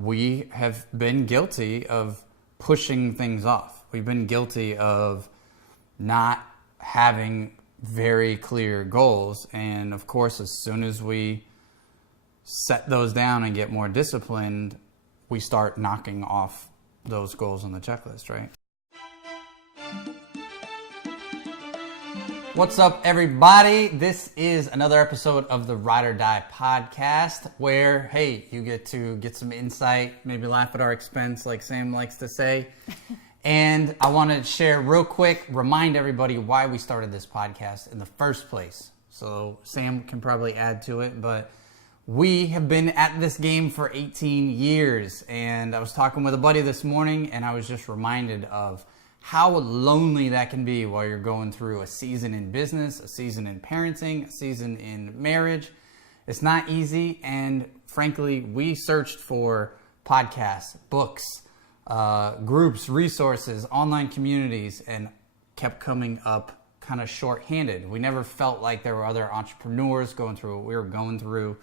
we have been guilty of pushing things off. We've been guilty of not having very clear goals. And of course, as soon as we set those down and get more disciplined, we start knocking off those goals on the checklist, right? What's up, everybody? This is another episode of the Ride or Die podcast where, hey, you get to get some insight, maybe laugh at our expense, like Sam likes to say. And I want to share real quick, remind everybody why we started this podcast in the first place. So Sam can probably add to it, but we have been at this game for 18 years. And I was talking with a buddy this morning, and I was just reminded of how lonely that can be while you're going through a season in business, a season in parenting, a season in marriage. It's not easy. And frankly, we searched for podcasts, books, groups, resources, online communities, and kept coming up kind of short-handed. We never felt like there were other entrepreneurs going through what we were going through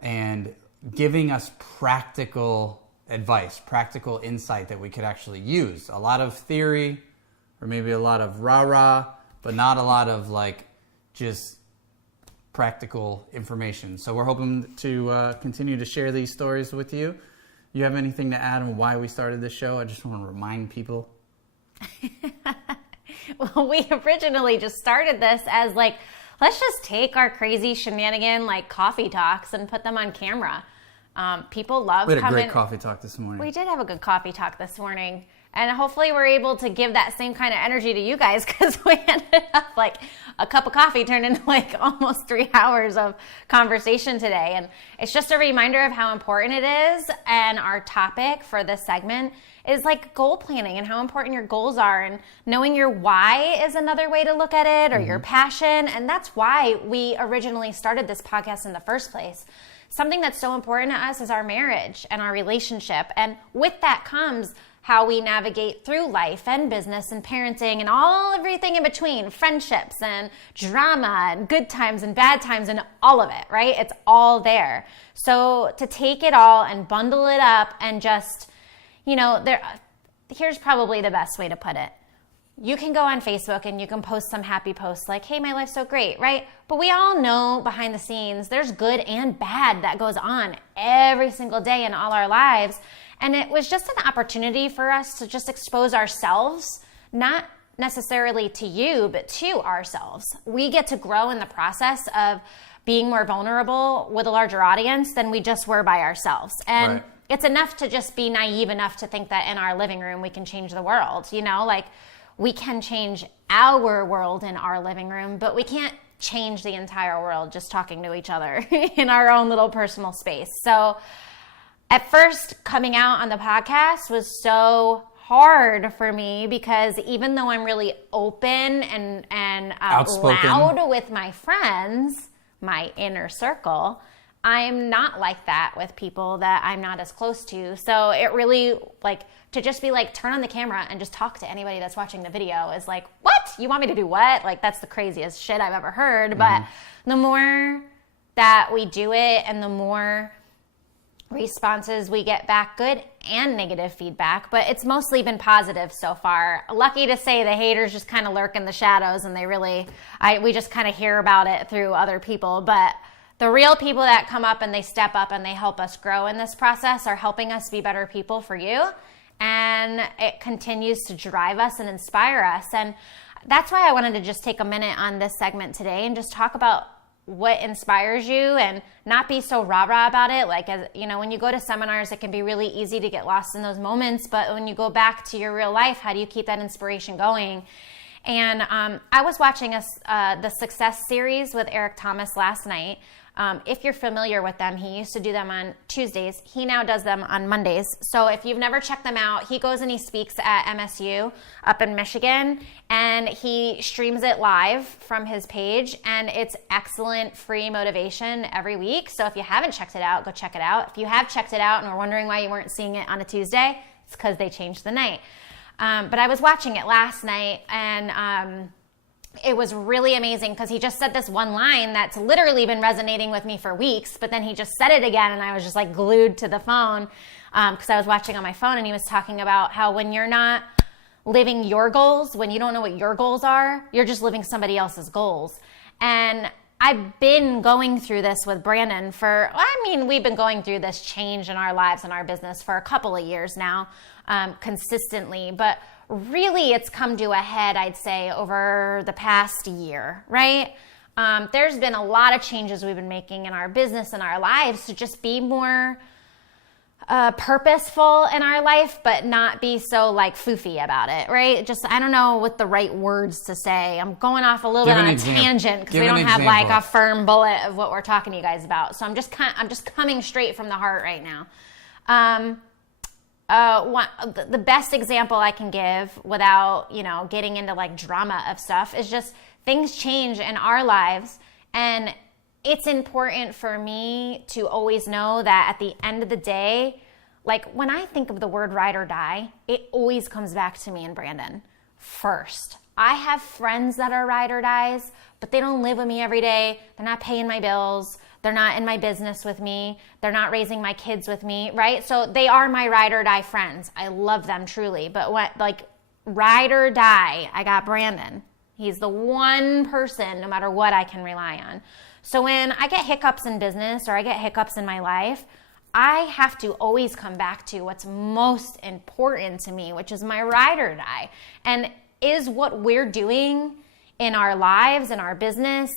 and giving us practical advice, practical insight that we could actually use. A lot of theory, or maybe a lot of rah-rah, but not a lot of like just practical information. So we're hoping to continue to share these stories with you. You have anything to add on why we started this show? I just want to remind people. Well, we originally just started this as like, let's just take our crazy shenanigan like coffee talks and put them on camera. People love coming. We had a coming. great coffee talk this morning. We did have a good coffee talk this morning. And hopefully we're able to give that same kind of energy to you guys, because we ended up like a cup of coffee turned into like almost 3 hours of conversation today. And it's just a reminder of how important it is. And our topic for this segment is like goal planning and how important your goals are, and knowing your why is another way to look at it, or your passion. And that's why we originally started this podcast in the first place. Something that's so important to us is our marriage and our relationship. And with that comes how we navigate through life and business and parenting and everything in between, friendships and drama and good times and bad times and all of it, right? It's all there. So to take it all and bundle it up and just, here's probably the best way to put it. You can go on Facebook and you can post some happy posts like, hey, my life's so great, right? But we all know behind the scenes, there's good and bad that goes on every single day in all our lives. And it was just an opportunity for us to just expose ourselves, not necessarily to you, but to ourselves. We get to grow in the process of being more vulnerable with a larger audience than we just were by ourselves. And It's enough to just be naive enough to think that in our living room, we can change the world, like we can change our world in our living room, but we can't change the entire world just talking to each other in our own little personal space. So at first, coming out on the podcast was so hard for me, because even though I'm really open and loud with my friends, my inner circle, I'm not like that with people that I'm not as close to. So it really, to just be like, turn on the camera and just talk to anybody that's watching the video is like, what? You want me to do what? Like, that's the craziest shit I've ever heard. But the more that we do it and the more responses we get back, good and negative feedback, but it's mostly been positive so far. Lucky to say the haters just kind of lurk in the shadows, and we just kind of hear about it through other people. But the real people that come up and they step up and they help us grow in this process are helping us be better people for you. And it continues to drive us and inspire us. And that's why I wanted to just take a minute on this segment today and just talk about what inspires you and not be so rah-rah about it. Like, when you go to seminars, it can be really easy to get lost in those moments. But when you go back to your real life, how do you keep that inspiration going? And I was watching the Success series with Eric Thomas last night. If you're familiar with them, he used to do them on Tuesdays. He now does them on Mondays. So if you've never checked them out, he goes and he speaks at MSU up in Michigan, and he streams it live from his page, and it's excellent free motivation every week. So if you haven't checked it out, go check it out. If you have checked it out and are wondering why you weren't seeing it on a Tuesday, it's because they changed the night. But I was watching it last night, and it was really amazing because he just said this one line that's literally been resonating with me for weeks, but then he just said it again, and I was just like glued to the phone. because I was watching on my phone, and he was talking about how when you're not living your goals, when you don't know what your goals are, you're just living somebody else's goals. And I've been going through this with Brandon we've been going through this change in our lives and our business for a couple of years now, consistently, but really it's come to a head, I'd say, over the past year, right? There's been a lot of changes we've been making in our business and our lives to just be more purposeful in our life, but not be so like foofy about it, right? Just, I don't know what the right words to say. I'm going off a little bit on a tangent because we don't have like a firm bullet of what we're talking to you guys about. So I'm just coming straight from the heart right now. The best example I can give without, getting into like drama of stuff is just things change in our lives, and it's important for me to always know that at the end of the day, like when I think of the word ride or die, it always comes back to me and Brandon first. I have friends that are ride or dies, but they don't live with me every day. They're not paying my bills. They're not in my business with me. They're not raising my kids with me, right? So they are my ride or die friends. I love them truly. But ride or die, I got Brandon. He's the one person, no matter what, I can rely on. So when I get hiccups in business or I get hiccups in my life, I have to always come back to what's most important to me, which is my ride or die. And is what we're doing in our lives, in our business,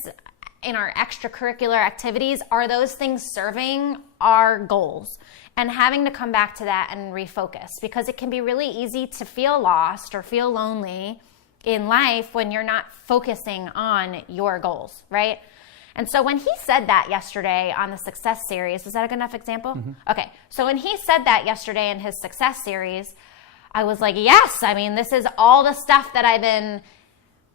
in our extracurricular activities, are those things serving our goals? And having to come back to that and refocus, because it can be really easy to feel lost or feel lonely in life when you're not focusing on your goals, right? And so when he said that yesterday on the Success Series, was that a good enough example? Mm-hmm. Okay. So when he said that yesterday in his Success Series, I was like, yes, this is all the stuff that I've been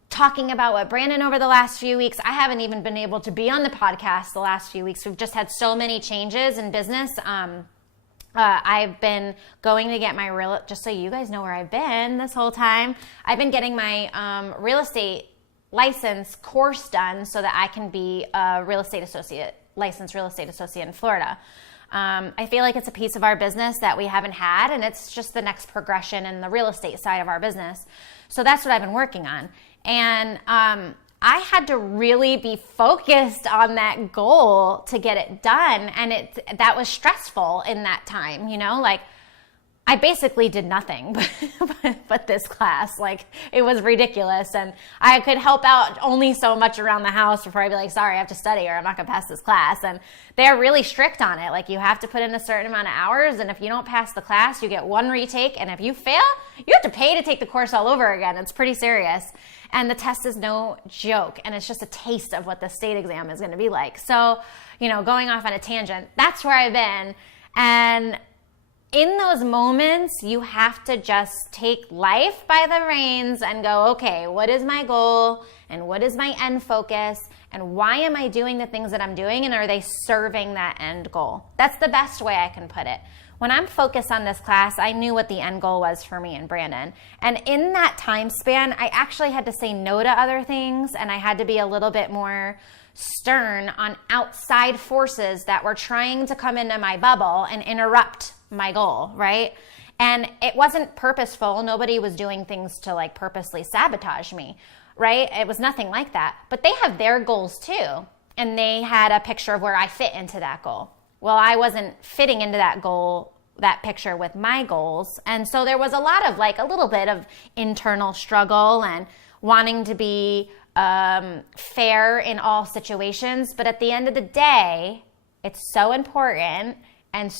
talking about with Brandon over the last few weeks. I haven't even been able to be on the podcast the last few weeks. We've just had so many changes in business. I've been going to get my just so you guys know where I've been this whole time, I've been getting my real estate license course done so that I can be a licensed real estate associate in Florida. I feel like it's a piece of our business that we haven't had, and it's just the next progression in the real estate side of our business. So that's what I've been working on. And I had to really be focused on that goal to get it done. And that was stressful in that time, I basically did nothing but this class. It was ridiculous. And I could help out only so much around the house before I'd be like, sorry, I have to study or I'm not going to pass this class. And they're really strict on it. You have to put in a certain amount of hours. And if you don't pass the class, you get one retake. And if you fail, you have to pay to take the course all over again. It's pretty serious. And the test is no joke. And it's just a taste of what the state exam is going to be like. So, going off on a tangent, that's where I've been. And in those moments, you have to just take life by the reins and go, okay, what is my goal and what is my end focus and why am I doing the things that I'm doing and are they serving that end goal? That's the best way I can put it. When I'm focused on this class, I knew what the end goal was for me and Brandon. And in that time span, I actually had to say no to other things and I had to be a little bit more stern on outside forces that were trying to come into my bubble and interrupt my goal, right? And it wasn't purposeful. Nobody was doing things to purposely sabotage me, right? It was nothing like that. But they have their goals too. And they had a picture of where I fit into that goal. Well, I wasn't fitting into that picture with my goals. And so there was a lot of a little bit of internal struggle and wanting to be fair in all situations. But at the end of the day, it's so important and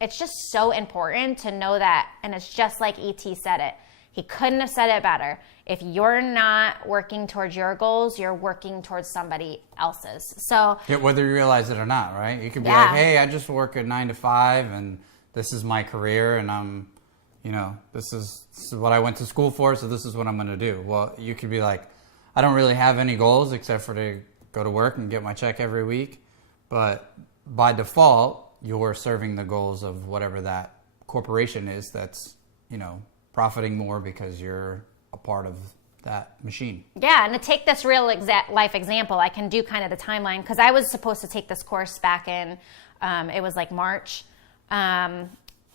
it's just so important to know that. And it's just like E.T. said it. He couldn't have said it better. If you're not working towards your goals, you're working towards somebody else's. So yeah, whether you realize it or not, right? You could be like, hey, I just work a 9 to 5 and this is my career and I'm, this is what I went to school for, so this is what I'm going to do. Well, you could be like, I don't really have any goals except for to go to work and get my check every week. But by default, you're serving the goals of whatever that corporation is that's, profiting more because you're a part of that machine. Yeah, and to take this real life example, I can do kind of the timeline because I was supposed to take this course back in, it was March.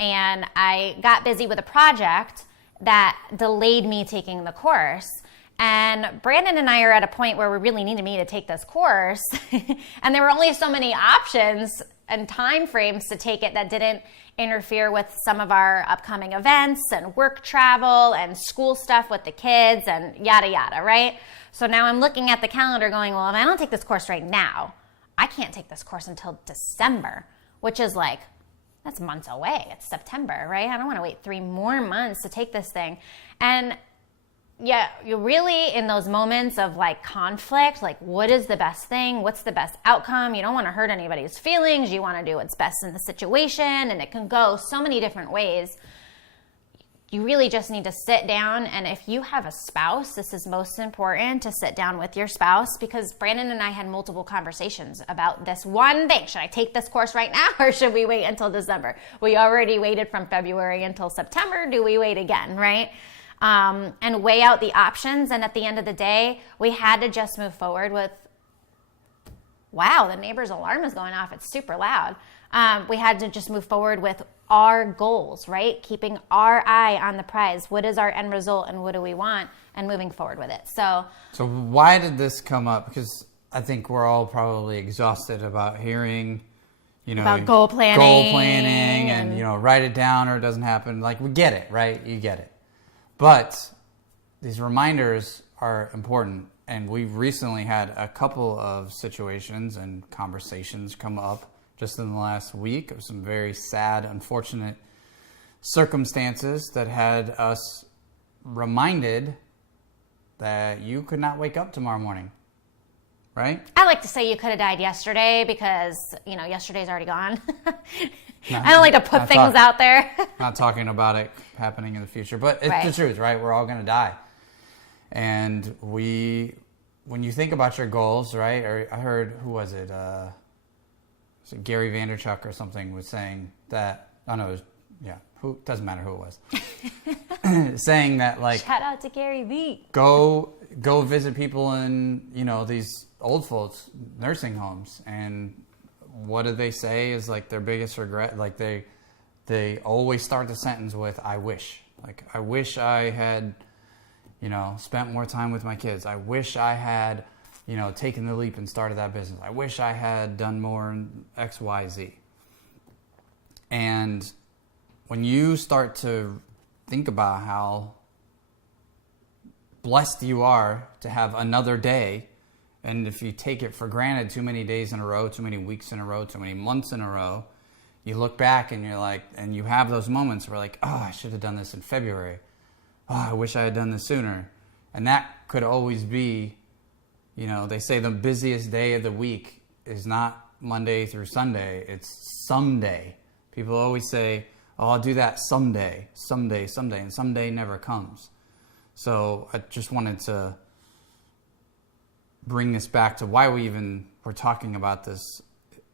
and I got busy with a project that delayed me taking the course. And Brandon and I are at a point where we really needed me to take this course. And there were only so many options and time frames to take it that didn't interfere with some of our upcoming events and work travel and school stuff with the kids and yada yada, right? So now I'm looking at the calendar going, well, if I don't take this course right now, I can't take this course until December, which is like, that's months away. It's September, right? I don't want to wait 3 more months to take this thing. And yeah, you're really in those moments of like conflict, like what is the best thing? What's the best outcome? You don't want to hurt anybody's feelings. You want to do what's best in the situation, and it can go so many different ways. You really just need to sit down, and if you have a spouse, this is most important to sit down with your spouse, because Brandon and I had multiple conversations about this one thing. Should I take this course right now, or should we wait until December? We already waited from February until September. Do we wait again, right? And weigh out the options. And at the end of the day, we had to just move forward with, wow, the neighbor's alarm is going off. It's super loud. We had to just move forward with our goals, right? Keeping our eye on the prize. What is our end result and what do we want? And moving forward with it. So why did this come up? Because I think we're all probably exhausted about hearing, about goal planning and write it down or it doesn't happen. Like, we get it, right? You get it. But these reminders are important, and we've recently had a couple of situations and conversations come up just in the last week of some very sad, unfortunate circumstances that had us reminded that you could not wake up tomorrow morning, right? I like to say you could have died yesterday because, yesterday's already gone. I don't like to put things out there. Not talking about it happening in the future, but it's right. The truth, right? We're all going to die. And when you think about your goals, right? Or I heard, who was it? Gary Vaynerchuk or something was saying that, doesn't matter who it was. Saying that, like, shout out to Gary V. Go visit people in, these old folks nursing homes, and what do they say is like their biggest regret? Like they always start the sentence with, I wish. Like, I wish I had, spent more time with my kids. I wish I had, taken the leap and started that business. I wish I had done more in X, Y, Z. And when you start to think about how blessed you are to have another day, and if you take it for granted too many days in a row, too many weeks in a row, too many months in a row, you look back and you're like, and you have those moments where like, oh, I should have done this in February. Oh, I wish I had done this sooner. And that could always be, they say the busiest day of the week is not Monday through Sunday, it's someday. People always say, oh, I'll do that someday, and someday never comes. So I just wanted to bring this back to why we even were talking about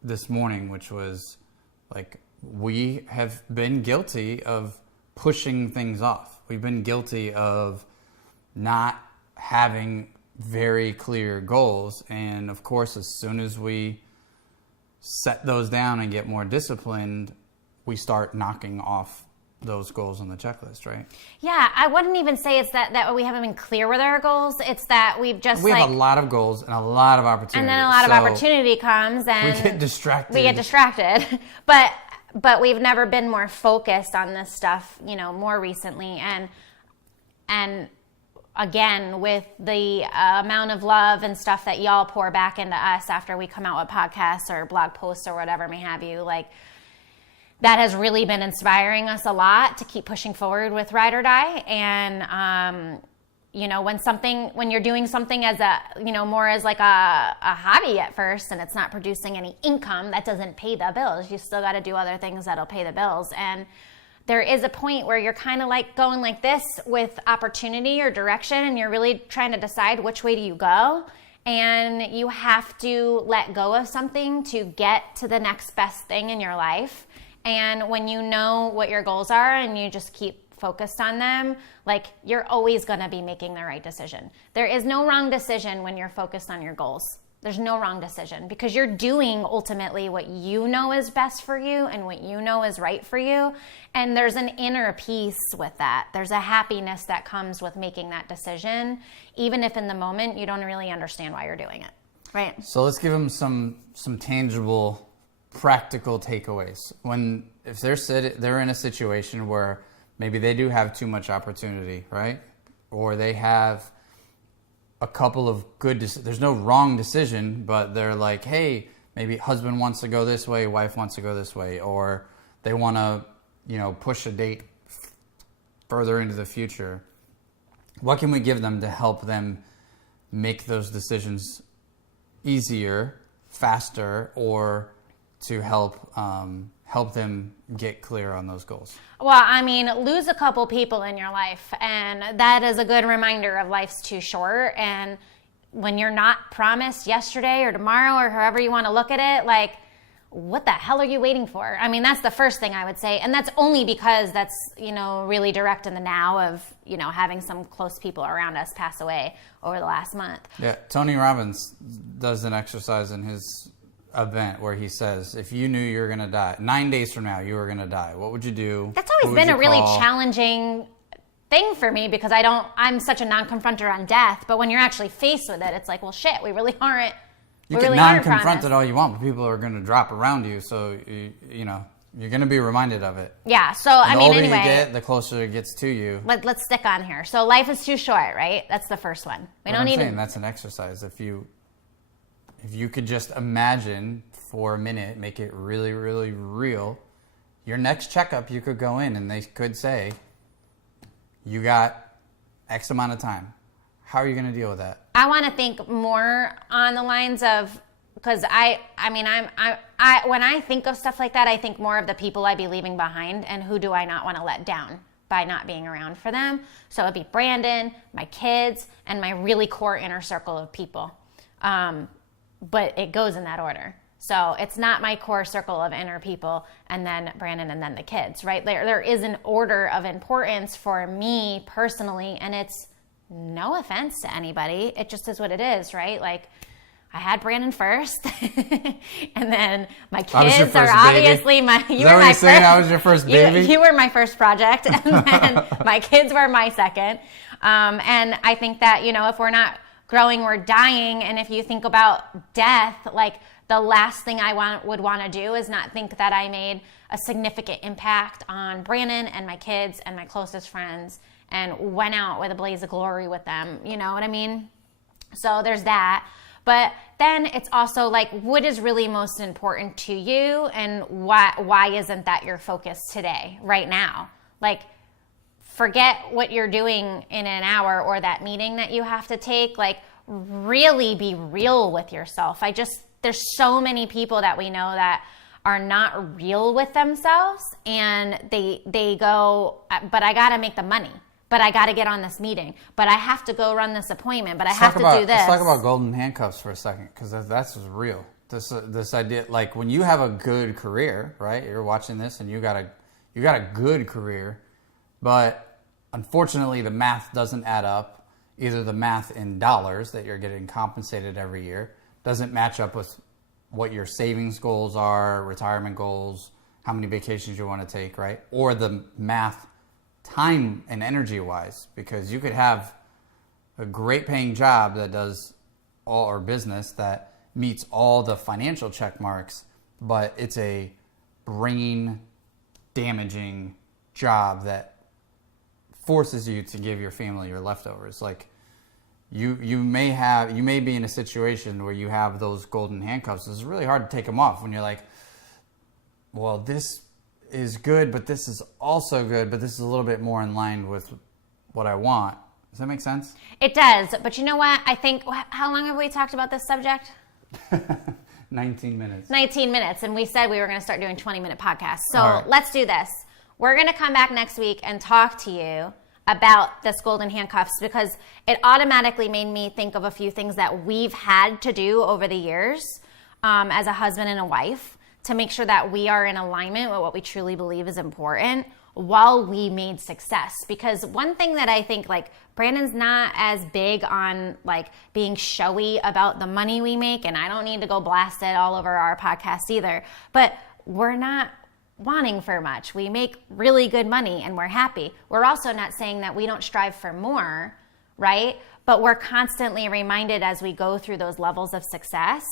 this morning, which was like, we have been guilty of pushing things off. We've been guilty of not having very clear goals. And of course, as soon as we set those down and get more disciplined, we start knocking off those goals on the checklist, right? Yeah, I wouldn't even say it's that we haven't been clear with our goals. It's that we have a lot of goals and a lot of opportunity. And then a lot of opportunity comes and we get distracted. But we've never been more focused on this stuff, more recently. And again, with the amount of love and stuff that y'all pour back into us after we come out with podcasts or blog posts or whatever may have you, like, that has really been inspiring us a lot to keep pushing forward with Ride or Die. And, when you're doing something as more as like a hobby at first, and it's not producing any income, that doesn't pay the bills. You still got to do other things that'll pay the bills. And there is a point where you're kind of like going like this with opportunity or direction, and you're really trying to decide which way do you go. And you have to let go of something to get to the next best thing in your life. And when you know what your goals are and you just keep focused on them, like, you're always going to be making the right decision. There is no wrong decision when you're focused on your goals. There's no wrong decision because you're doing ultimately what you know is best for you and what you know is right for you. And there's an inner peace with that. There's a happiness that comes with making that decision, even if in the moment you don't really understand why you're doing it. Right? So let's give them some tangible, practical takeaways. If they're in a situation where maybe they do have too much opportunity, right? Or they have a couple of there's no wrong decision, but they're like, hey, maybe husband wants to go this way, wife wants to go this way, or they want to, push a date further into the future. What can we give them to help them make those decisions easier, faster, or to help them get clear on those goals? Well, I mean, lose a couple people in your life, and that is a good reminder of life's too short. And when you're not promised yesterday or tomorrow or however you want to look at it, like, what the hell are you waiting for? I mean, that's the first thing I would say. And that's only because that's, really direct in the now of, having some close people around us pass away over the last month. Yeah, Tony Robbins does an exercise in his event where he says, if you knew you were going to die 9 days from now, you were going to die, what would you do? That's always been a really challenging thing for me because I'm such a non-confronter on death, but when you're actually faced with it, it's like, well, shit, we really aren't. You can non-confront it all you want, but people are going to drop around you, so you're going to be reminded of it. Yeah, so I mean, anyway. The older you get, the closer it gets to you. Let's stick on here. So life is too short, right? That's the first one. That's an exercise. If you could just imagine for a minute, make it really, really real, your next checkup, you could go in and they could say, you got X amount of time. How are you going to deal with that? I want to think more on the lines of, because when I think of stuff like that, I think more of the people I'd be leaving behind and who do I not want to let down by not being around for them. So it'd be Brandon, my kids, and my really core inner circle of people. But it goes in that order. So it's not my core circle of inner people and then Brandon and then the kids, right? There is an order of importance for me personally, and it's no offense to anybody. It just is what it is, right? Like, I had Brandon first, and then my kids are obviously my. You were my first. I was your first baby. You were my first project, and then my kids were my second. And I think that if we're not growing, we're dying. And if you think about death, like the last thing I would want to do is not think that I made a significant impact on Brandon and my kids and my closest friends, and went out with a blaze of glory with them. You know what I mean? So there's that. But then it's also like, what is really most important to you, and why isn't that your focus today, right now? Like, forget what you're doing in an hour or that meeting that you have to take. Like, really be real with yourself. There's so many people that we know that are not real with themselves, and they go, but I got to make the money. But I got to get on this meeting. But I have to go run this appointment. But I have to do this. Let's talk about golden handcuffs for a second, because that's real. This idea, like when you have a good career, right? You're watching this and you got a good career, but unfortunately the math doesn't add up. Either the math in dollars that you're getting compensated every year doesn't match up with what your savings goals are, retirement goals, how many vacations you want to take, right? Or the math time and energy wise, because you could have a great paying job that does all, or business that meets all the financial check marks, but it's a brain damaging job that forces you to give your family your leftovers. Like you may be in a situation where you have those golden handcuffs. It's really hard to take them off when you're like, well, this is good, but this is also good, but this is a little bit more in line with what I want. Does that make sense? It does. But you know what? I think, how long have we talked about this subject? 19 minutes. 19 minutes. And we said we were going to start doing 20-minute podcasts. So Let's do this. We're going to come back next week and talk to you about this golden handcuffs, because it automatically made me think of a few things that we've had to do over the years as a husband and a wife to make sure that we are in alignment with what we truly believe is important while we made success. Because one thing that I think, like, Brandon's not as big on like being showy about the money we make, and I don't need to go blast it all over our podcast either, but we're not wanting for much. We make really good money and we're happy. We're also not saying that we don't strive for more, right? But we're constantly reminded as we go through those levels of success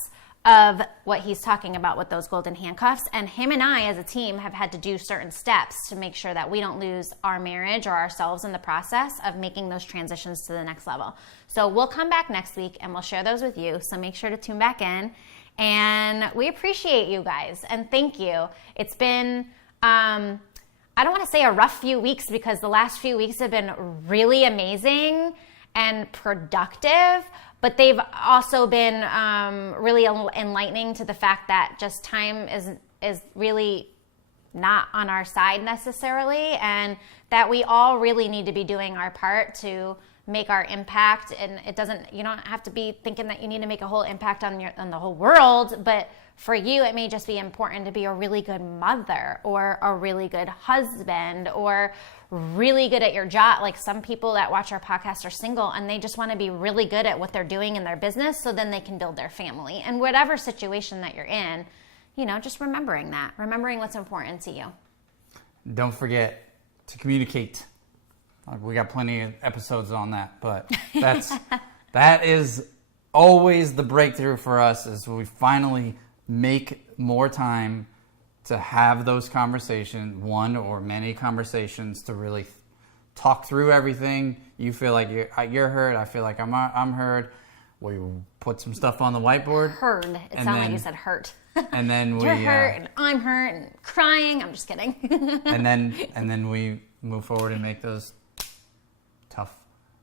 of what he's talking about with those golden handcuffs. And him and I as a team have had to do certain steps to make sure that we don't lose our marriage or ourselves in the process of making those transitions to the next level. So we'll come back next week and we'll share those with you. So make sure to tune back in. And we appreciate you guys. And thank you. It's been, I don't want to say a rough few weeks, because the last few weeks have been really amazing and productive, but they've also been really enlightening to the fact that just time is really not on our side necessarily, and that we all really need to be doing our part to make our impact. And you don't have to be thinking that you need to make a whole impact on the whole world, but for you, it may just be important to be a really good mother or a really good husband or really good at your job. Like, some people that watch our podcast are single and they just want to be really good at what they're doing in their business so then they can build their family. And whatever situation that you're in, just remembering what's important to you. Don't forget to communicate. We got plenty of episodes on that, but that is always the breakthrough for us, is we finally make more time to have those conversations, one or many conversations, to really talk through everything. You feel like you're heard. I feel like I'm heard. We put some stuff on the whiteboard. Heard. It sounded like you said hurt. And then you're hurt, and I'm hurt, and crying. I'm just kidding. and then we move forward and make those tough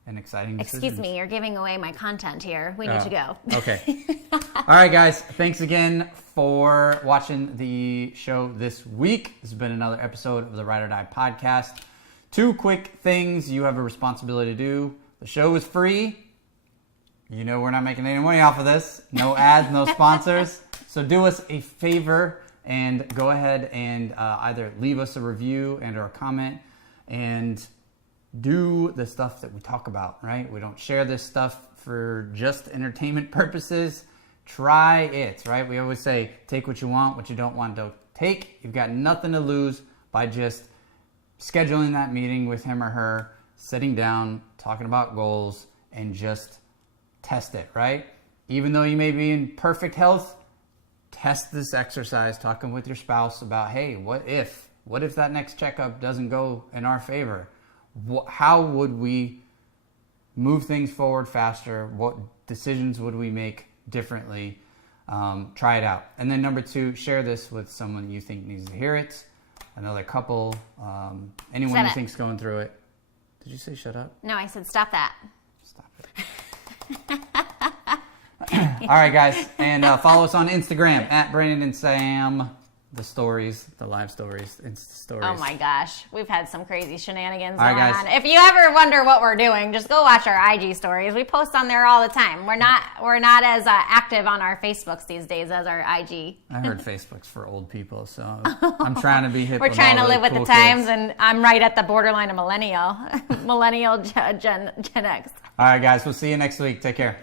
and exciting decisions. Excuse me, you're giving away my content here. We need to go. Okay. All right, guys. Thanks again for watching the show this week. This has been another episode of the Ride or Die podcast. 2 quick things you have a responsibility to do. The show is free. We're not making any money off of this. No ads, no sponsors. So do us a favor and go ahead and either leave us a review and or a comment, and do the stuff that we talk about, right? We don't share this stuff for just entertainment purposes. Try it, right? We always say, take what you want, what you don't want, don't take. You've got nothing to lose by just scheduling that meeting with him or her, sitting down, talking about goals, and just test it, right? Even though you may be in perfect health, test this exercise, talking with your spouse about, hey, what if that next checkup doesn't go in our favor? How would we move things forward faster? What decisions would we make differently? Try it out. And then number 2, share this with someone you think needs to hear it. Another couple, anyone you think's going through it. Did you say shut up? No, I said stop that. Stop it. All right, guys. And follow us on Instagram at Brandon and Sam. The live stories, Insta stories. Oh my gosh, we've had some crazy shenanigans going on. If you ever wonder what we're doing, just go watch our IG stories. We post on there all the time. We're not as active on our Facebooks these days as our IG. I heard Facebook's for old people, so I'm trying to be hip. We're trying to live with the times, and I'm right at the borderline of millennial, Gen X. All right, guys, we'll see you next week. Take care.